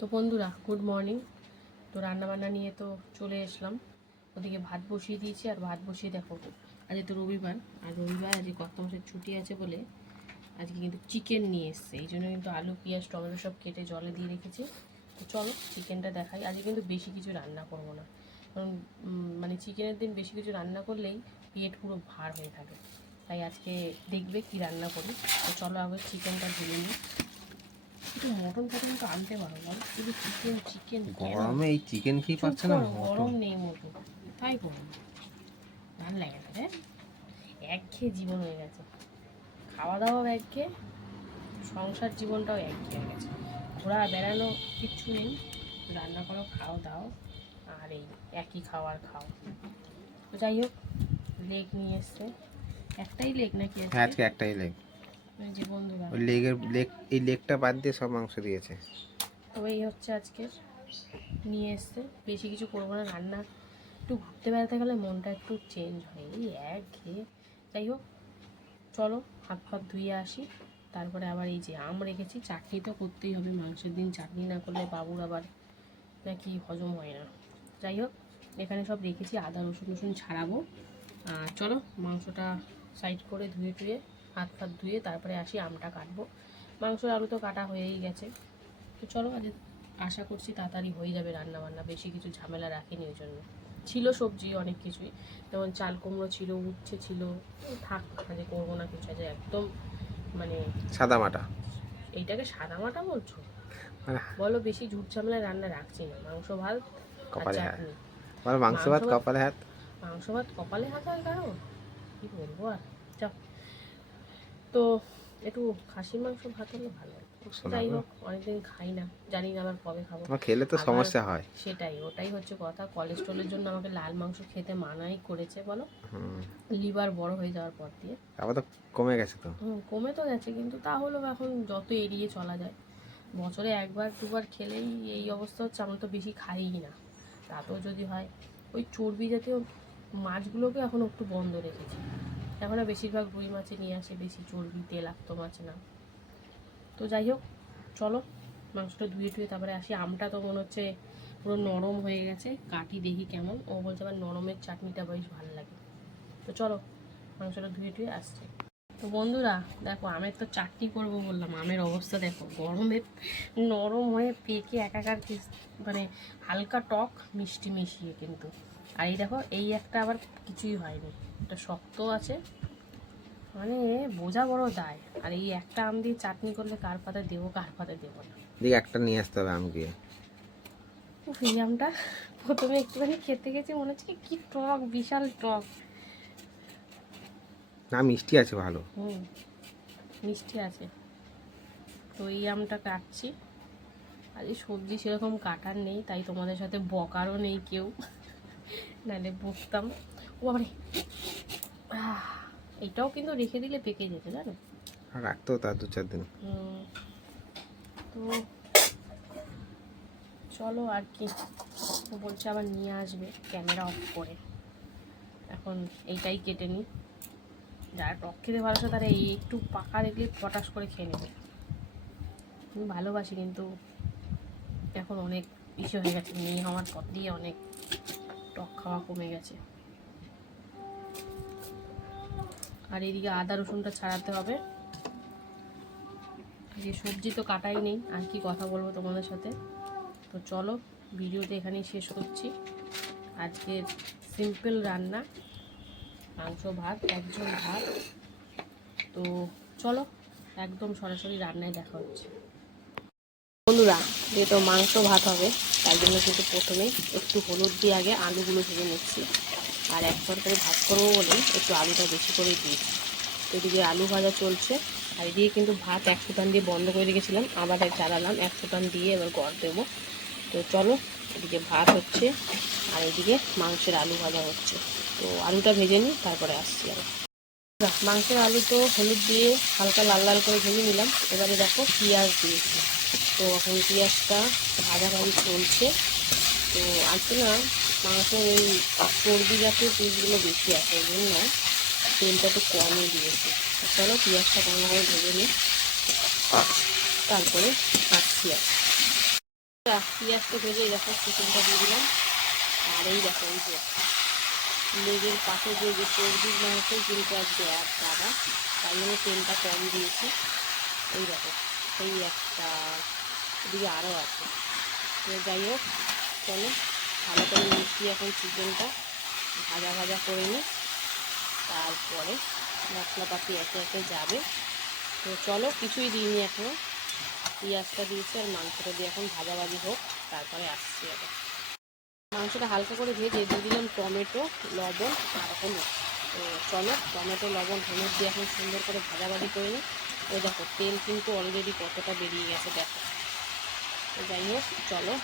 তো বন্ধুরা good morning তো রান্নাবান্না নিয়ে তো চলে এসলাম। ওদিকে ভাত বসিয়ে দিয়েছি, আর ভাত বসিয়ে দেখো, আজকে তো রবিবার, আর রবিবার আজকে কত মাসের ছুটি আছে বলে আজকে কিন্তু চিকেন নিয়ে এসছে। এই জন্য কিন্তু আলু, পেঁয়াজ, টমেটো সব কেটে জলে দিয়ে রেখেছি। তো চলো চিকেনটা দেখাই। আজকে কিন্তু বেশি কিছু রান্না করব না। কারণ মানে চিকেনের দিন বেশি কিছু রান্না করলেই পেট পুরো ভার হয়ে থাকে। তাই আজকে দেখবে কি রান্না করি। তো চলো আগে চিকেনটা ধুয়ে নিই। একটু মটন ফটন তো আনতে পারো বল। শুধু চিকেন চিকেন গরমে এই চিকেন খেয়ে পাচ্ছে না গরম নেই মটন। তাই গরম ভালো লাগে না রে একঘেয়ে জীবন হয়ে গেছে। খাওয়া দাওয়াও একঘেয়ে সংসার জীবনটাও একঘেয়ে হয়ে গেছে। ঘোরা বেড়ানো কিচ্ছু নেই। রান্না করো খাও দাও। আর এই একই খাওয়ার খাও। তো যাই হোক লেগ নিয়ে এসছে। একটাই লেগ নাকি হ্যাঁ আজকে একটাই লেগ ওই যে বন্ধুরা। ওই লেগের লেগ এই লেগটা বাদ দিয়ে সব মাংস দিয়েছে। তো এই হচ্ছে আজকের। নিয়ে এসছে। বেশি কিছু করব না। রান্না একটু ঘুরতে বেড়াতে গেলে মনটা একটু চেঞ্জ হয়। এই এক ঘেয়ে যাই হোক চলো হাত ফাত ধুয়ে আসি। তারপরে আবার এই যে আম রেখেছি। চাটনি তো করতেই হবে। মাংসের দিন চাটনি না করলে বাবুর আবার নাকি হজম হয় না। যাই হোক এখানে সব রেখেছি। আদা রসুন রসুন ছাড়াবো। আর চলো মাংসটা সাইড করে ধুয়ে টুয়ে হাত ফাত ধুয়ে তারপরে আসি আমটা কাটবো। মাংস আলু তো কাটা হয়েই গেছে। তো চলো আজ আশা করছি তাড়াতাড়ি হয়ে যাবে রান্না বান্না বেশি কিছু ঝামেলা রাখিনি ওই জন্য। ছিল সবজি অনেক কিছুই যেমন চাল কুমড়ো ছিল উচ্ছে ছিল। থাক আজ করব না কিছু আজ একদম মানে সাদা মাটা। এইটাকে সাদা মাটা বলছো? মানে বলো বেশি ঝুট ঝামেলা রান্না রাখছি না। মাংস ভাত কপালে হাত। মাংস ভাত মাংস ভাত- কপালে হাত? মাংস ভাত কপালে হাত হয় কারও? কি বলব আর? যাও। তো একটু খাসির মাংস ভাত হলে ভালো হয়। যাই। হোক অনেকদিন খাই না জানি না আবার কবে খাব। খেলে তো সমস্যা হয়। সেটাই ওটাই হচ্ছে কথা। কোলেস্ট্রলের জন্য আমাকে লাল মাংস খেতে মানাই করেছে বলো? লিভার বড় হয়ে যাওয়ার পর দিয়ে। আবার তো কমে গেছে তো। হুম কমে তো গেছে কিন্তু তাহলেও এখন যত এড়িয়ে চলা যায়। বছরে একবার দুবার খেলেই এই অবস্থা হচ্ছে আমরা তো বেশি খাইই না। তাতেও যদি হয় ওই চর্বি জাতীয় মাছগুলোকে এখন একটু বন্ধ রেখেছি। এখন আর বেশিরভাগ রুই মাছে নিয়ে আসে, বেশি চর্বি তেলাক্ত মাছ না। তো যাই হোক, চলো, মাংসটা ধুয়ে টুয়ে তারপরে আসি। আমটা তো মনে হচ্ছে পুরো নরম হয়ে গেছে, কাটি দেখি কেমন। ও বলছে আবার নরমের চাটনিটা বেশ ভালো লাগে। তো চলো, মাংসটা ধুয়ে টুয়ে আসছে। তো বন্ধুরা দেখো আমের তো চাটনি করব বললাম আমের অবস্থা দেখো গরমে নরম হয়ে পেকে একাকার মানে হালকা টক মিষ্টি মিশিয়ে কিন্তু। আর এই দেখো এই একটা আবার কিছুই হয়নি এটা শক্ত আছে। মানে বোঝা বড় দায় আর এই একটা আম দিয়ে চাটনি করলে কার পাতে দেবো কার পাতে দেবো না। দিকে একটা নিয়ে আসতে হবে আম গিয়ে। উফ, এই আমটা প্রথমে একটুখানি খেতে গেছি মনে হচ্ছে কি টক বিশাল টক। না মিষ্টি আছে ভালো। হুম মিষ্টি আছে। তো এই আমটা কাটছি। আর এই সবজি সেরকম কাটার নেই তাই তোমাদের সাথে বকারও নেই কেউ। নাহলে বকতাম। ও আহ, এটাও কিন্তু রেখে দিলে পেকে যেত জানো? আর রাখতেও তার দু চার দিন। হুম, তো চলো আর কি। ও বলছে আবার নিয়ে আসবে ক্যামেরা অফ করে। এখন এইটাই কেটে নিই। যারা টক খেতে ভালোবাসে তারা এই একটু পাকা দেখলে পটাশ করে খেয়ে নেবে। আমি ভালোবাসি কিন্তু এখন অনেক ইসে হয়ে গেছে, মেয়ে হওয়ার পর দিয়ে অনেক টক খাওয়া কমে গেছে। আর এদিকে আদা রসুনটা ছাড়াতে হবে। যে সবজি তো কাটাই নেই, আর কি কথা বলব তোমাদের সাথে? তো চলো ভিডিওটা এখানেই শেষ করছি। আজকের সিম্পল রান্না। মাংস ভাত একজন ভাত। তো চলো, একদম সরাসরি রান্নায় দেখা হচ্ছে। বন্ধুরা, যেহেতু মাংস ভাত হবে, তার জন্য কিন্তু প্রথমে একটু হলুদ দিয়ে আগে আলুগুলো ভেজে নিচ্ছি। আর এক তরকারি ভাত করব বলে একটু আলুটা বেশি করে দিয়েছি। এদিকে আলু ভাজা চলছে। আর এদিকে কিন্তু ভাত এক ফুটান দিয়ে বন্ধ করে রেখেছিলাম। আবার জ্বালালাম এক ফুটান দিয়ে এবার গড় দেবো। তো চলো, এদিকে ভাত হচ্ছে, আর এদিকে মাংসের আলু ভাজা হচ্ছে। তো আলুটা ভেজে নিই, তারপরে আসছি আর মাংসের আলু তো হলুদ দিয়ে হালকা লাল লাল করে ভেজে নিলাম। এবারে দেখো পেঁয়াজ দিয়েছি। তো এখন পেঁয়াজটা ভাজা ভাজি চলছে। তো আজকে না মাংসের এই চর্বি জাতীয় পিসগুলো বেশি আছে ওই জন্য তেলটা একটু কমই দিয়েছে। চলো পেঁয়াজটা ভালোভাবে ভেজে নিই। তারপরে আসছি আর পেঁয়াজটা ভেজে এই দেখো চিকেনটা দিয়ে দিলাম। আর এই দেখো, এই যে লেগের পাশে যে যে চর্বির মাংস আজকে এক দাদা তাই জন্য তেলটা কম দিয়েছি। এই দেখো, এই একটা এদিকে আরও আছে। তো যাই হোক, চলো, ভালো করে মিশিয়ে এখন চিকেনটা ভাজা ভাজা করে নিই। তারপরে মশলাপাতি একে একে যাবে। তো চলো, কিছুই দিইনি এখনও পেঁয়াজটা দিয়েছি আর মাংসটা দিয়ে এখন ভাজাভাজি হোক, তারপরে আসছি আবার। মাংসটা হালকা করে ভেজে দিয়ে দিলাম টমেটো, লবণ আর হলুদ। তো চলো, টমেটো, লবণ, হলুদ দিয়ে এখন সুন্দর করে ভাজাভাজি করে নিই। ওই দেখো, তেল কিন্তু অলরেডি কতটা বেরিয়ে গেছে, দেখো। তো যাই হোক, চলো।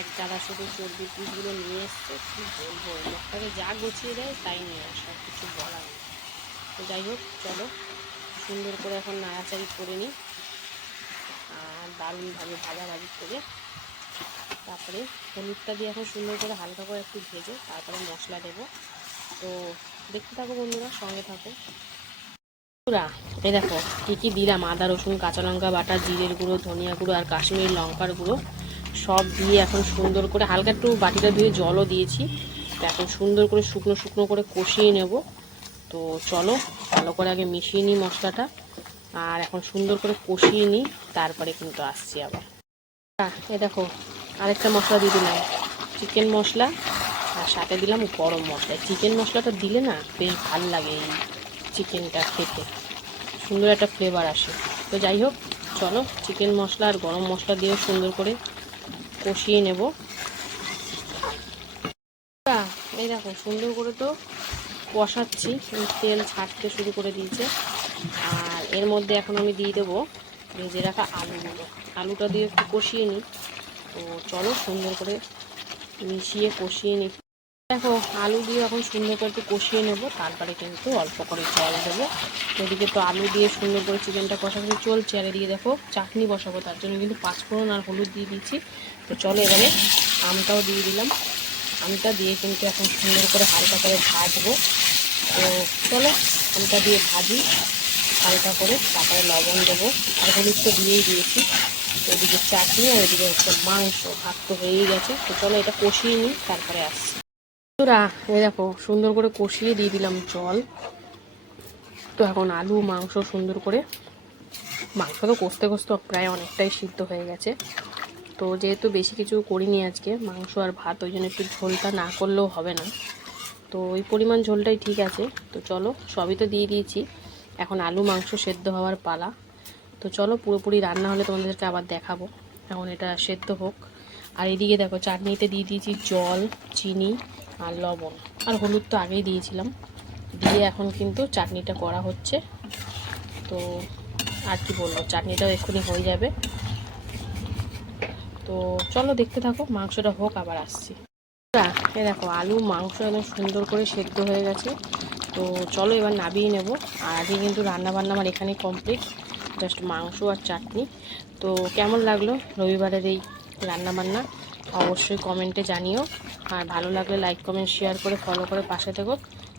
এক গাদা শুধু চর্বির পিসগুলো নিয়ে এসছে, কি বলব লোকটাকে যা গুছিয়ে দেয় তাই নিয়ে আসে কিছু বলার নেই। তো যাই হোক, চলো। সুন্দর করে এখন নাড়াচাড়ি করে নিই। দারুণভাবে ভাজাভাজি করে তারপরে হলুদটা দিয়ে এখন সুন্দর করে হালকা করে একটু ভেজে তারপরে মশলা দেবো। তো দেখতে থাকো বন্ধুরা, সঙ্গে থাকো। বন্ধুরা, এই দেখো, কী কী দিলাম? আদা, রসুন, কাঁচা লঙ্কা বাটা, জিরের গুঁড়ো, ধনিয়া গুঁড়ো আর কাশ্মীরি লঙ্কার গুঁড়ো সব দিয়ে এখন সুন্দর করে হালকা একটু বাটিটা ধুয়ে জলও দিয়েছি। এখন সুন্দর করে শুকনো শুকনো করে কষিয়ে নেব। তো চলো, ভালো করে আগে মিশিয়ে নিই মশলাটা। আর এখন সুন্দর করে কষিয়ে নিই, তারপরে কিন্তু আসছি আবার। এ দেখো, আরেকটা মশলা দিয়ে দিলাম। চিকেন মশলা, আর সাথে দিলাম গরম মশলা। চিকেন মশলাটা দিলে না বেশ ভালো লাগে এই চিকেনটা খেতে। সুন্দর একটা ফ্লেভার আসে। তো যাই হোক, চলো চিকেন মশলা আর গরম মশলা দিয়ে সুন্দর করে কষিয়ে নেব। এই দেখো, সুন্দর করে তো কষাচ্ছি, তেল ছাড়তে শুরু করে দিয়েছে। আর এর মধ্যে এখন আমি দিয়ে দেবো ভেজে রাখা আলুগুলো। আলুটা দিয়ে একটু কষিয়ে নিই। তো চলো সুন্দর করে মিশিয়ে কষিয়ে নিই। দেখো, আলু দিয়ে এখন সুন্দর করে একটু কষিয়ে নেব। তারপরে কিন্তু অল্প করে জল দেবো। এদিকে তো আলু দিয়ে সুন্দর করে চিকেনটা কষাতে চলছে। আর এদিকে দেখো, চাটনি বসাবো। তার জন্য কিন্তু পাঁচফোড়ন আর হলুদ দিয়ে দিচ্ছি। তো চলো এবারে আমটাও দিয়ে দিলাম। আমটা দিয়ে কিন্তু এখন সুন্দর করে হালকা করে ভাজবো। তো চলো আমটা দিয়ে ভাজি। হালকা করে, তারপরে লবণ দেবো। আর হলুদ তো দিয়েই দিয়েছি। তো এদিকে চাটনি আর এদিকে হচ্ছে মাংস। ভাত তো হয়েই গেছে। তো চলো এটা কষিয়ে নিই, তারপরে আসছি। বন্ধুরা, এই দেখো, সুন্দর করে কষিয়ে দিয়ে দিলাম জল। তো এখন আলু, মাংস সুন্দর করে। মাংস তো কষতে কষতে প্রায় অনেকটাই সিদ্ধ হয়ে গেছে। তো যেহেতু বেশি কিছু করিনি আজকে, মাংস আর ভাত, ওই জন্য একটু ঝোলটা না করলেও হবে না। তো ওই পরিমাণ ঝোলটাই ঠিক আছে। তো চলো, সবই তো দিয়ে দিয়েছি। এখন আলু, মাংস সেদ্ধ হওয়ার পালা। তো চলো পুরোপুরি রান্না হলে তোমাদেরকে আবার দেখাবো। এখন এটা সেদ্ধ হোক। আর এদিকে দেখো, চাটনিতে দিয়ে দিয়েছি জল, চিনি আর লবণ। আর হলুদ তো আগেই দিয়েছিলাম। দিয়ে এখন কিন্তু চাটনিটা করা হচ্ছে। তো আর কি বলব, চাটনিটাও এক্ষুনি হয়ে যাবে। তো চলো দেখতে থাকো, মাংসটা হোক, আবার আসছি। এ দেখো, আলু, মাংস একদম সুন্দর করে সেদ্ধ হয়ে গেছে। তো চলো এবার নাবিয়ে নেব। আর আগে কিন্তু রান্নাবান্না আমার এখানে কমপ্লিট জাস্ট মাংস আর চাটনি। তো কেমন লাগল রবিবারের এই রান্নাবান্না? অবশ্যই কমেন্টে জানিও। আর ভালো লাগলে লাইক কমেন্ট শেয়ার করে ফলো করে পাশে থেকো।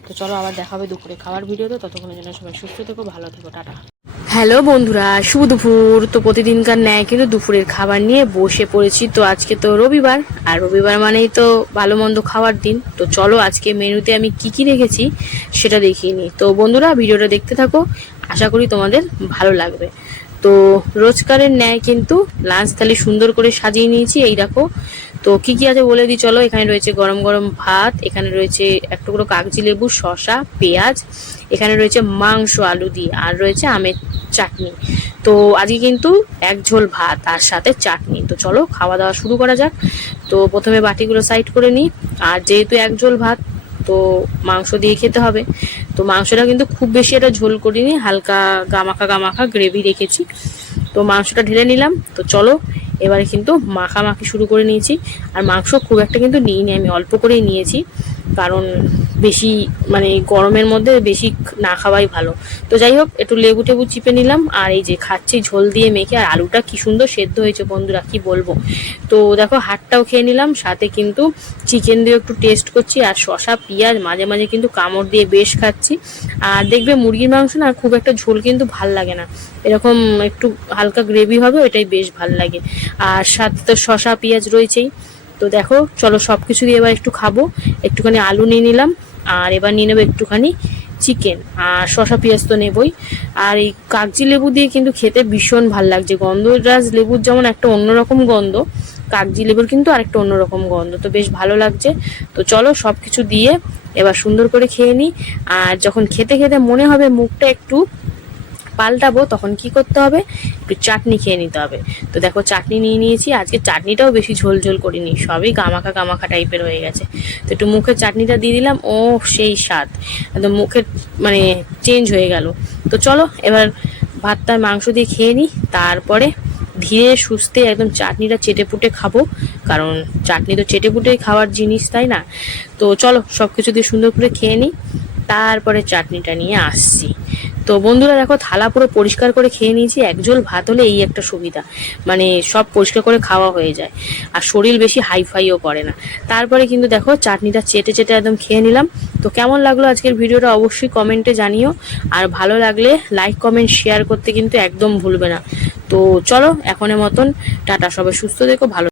তো চলো আবার দেখাবে দুপুরে খাওয়ার ভিডিওতে ততক্ষণের জন্য সবাই সুস্থ থেকো, ভালো থেকো, টাটা। হ্যালো বন্ধুরা, শুভ দুপুর। তো প্রতিদিনকার ন্যায় কিন্তু দুপুরের খাবার নিয়ে বসে পড়েছি। তো আজকে তো রবিবার, আর রবিবার মানেই তো ভালো মন্দ খাওয়ার দিন। তো চলো আজকে মেনুতে আমি কি কি রেখেছি সেটা দেখিয়ে নিই। তো বন্ধুরা, ভিডিওটা দেখতে থাকো। আশা করি তোমাদের ভালো লাগবে। তো রোজকারের ন্যায় কিন্তু লাঞ্চ থালি সুন্দর করে সাজিয়ে নিয়েছি। এই দেখো, তো কি কি আছে বলে দিই চলো। এখানে রয়েছে গরম গরম ভাত, এখানে রয়েছে এক টুকরো কাগজি লেবু, শসা, পেঁয়াজ, এখানে রয়েছে মাংস, আলু দিয়ে, আর রয়েছে আমের চাটনি। তো আজকে কিন্তু এক ঝোল ভাত আর সাথে চাটনি। তো চলো খাওয়া দাওয়া শুরু করা যাক। তো প্রথমে বাটিগুলো সাইড করে নিই। আর যেহেতু এক ঝোল ভাত, তো মাংস দিয়ে খেতে হবে। তো মাংসটা কিন্তু খুব বেশি একটা ঝোল করিনি, হালকা গামাখা গামাখা গ্রেভি রেখেছি। তো মাংসটা ঢেলে নিলাম। তো চলো, এবারে কিন্তু মাখামাখি শুরু করে নিয়েছি। আর মাংস খুব একটা কিন্তু নিইনি, আমি অল্প করেই নিয়েছি। কারণ বেশি মানে গরমের মধ্যে বেশি না খাওয়াই ভালো। তো যাই হোক, একটু লেবু টেবু চিপে নিলাম, আর এই যে খাচ্ছি ঝোল দিয়ে মেখে, আর আলুটা কি সুন্দর সেদ্ধ হয়েছে বন্ধুরা, কি বলব? তো দেখো হাটটাও খেয়ে নিলাম, সাথে কিন্তু চিকেন দিয়ে একটু টেস্ট করছি, আর শশা পেঁয়াজ, মাঝে মাঝে কিন্তু কামড় দিয়ে বেশ খাচ্ছি। আর দেখবে মুরগির মাংস না, খুব একটা ঝোল কিন্তু ভালো লাগে না। এরকম একটু হালকা গ্রেভি হবে ওটাই বেশ ভালো লাগে। আর সাথে তো শশা পেঁয়াজ রয়েছেই। তো দেখো, চলো সব কিছু দিয়ে এবার একটু খাব। একটুখানি আলু নিয়ে নিলাম। আর এবার নিয়ে নেব একটুখানি চিকেন আর শশা পেঁয়াজ তো নেবই। আর এই কাগজি লেবু দিয়ে কিন্তু খেতে ভীষণ ভালো লাগছে। গন্ধরাজ লেবুর যেমন একটা অন্যরকম গন্ধ, কাগজি লেবুর কিন্তু আরেকটা অন্যরকম গন্ধ, তো বেশ ভালো লাগছে। তো চলো সব কিছু দিয়ে এবার সুন্দর করে খেয়ে নিই আর যখন খেতে খেতে মনে হবে মুখটা একটু পাল্টাবো, তখন কি করতে হবে? একটু চাটনি খেয়ে নিতে হবে। তো দেখো, চাটনি নিয়ে নিয়েছি। আজকে চাটনিটাও বেশি ঝোল ঝোল করিনি, সবই গামাখা গামাখা টাইপের হয়ে গেছে। তো একটু মুখের চাটনিটা দিয়ে দিলাম, ও সেই স্বাদ। একদম মুখের মানে চেঞ্জ হয়ে গেল। তো চলো, এবার ভাতটা, মাংস দিয়ে খেয়ে নিই তারপরে ধীরে সুস্থে একদম চাটনিটা চেটে পুটে খাব। কারণ চাটনি তো চেটে পুটে খাওয়ার জিনিস, তাই না? তো চলো সব কিছু দিয়ে সুন্দর করে খেয়ে নিই তারপরে চাটনিটা নিয়ে আসছি। তো বন্ধুরা দেখো, থালা পুরো পরিষ্কার করে খেয়ে নিয়েছি, এক একজোল ভাত হলে এই একটা সুবিধা। মানে সব পরিষ্কার করে খাওয়া হয়ে যায়, আর শরীর বেশি হাইফাইও করে না। তারপরে কিন্তু দেখো, চাটনিটা চেটে চেটে একদম খেয়ে নিলাম। তো কেমন লাগল আজকের ভিডিওটা অবশ্যই কমেন্টে জানিও, আর ভালো লাগলে লাইক, কমেন্ট, শেয়ার করতে কিন্তু একদম ভুলবে না। তো চলো, এখনের মতন টাটা, সবাই সুস্থ দেখো ভালো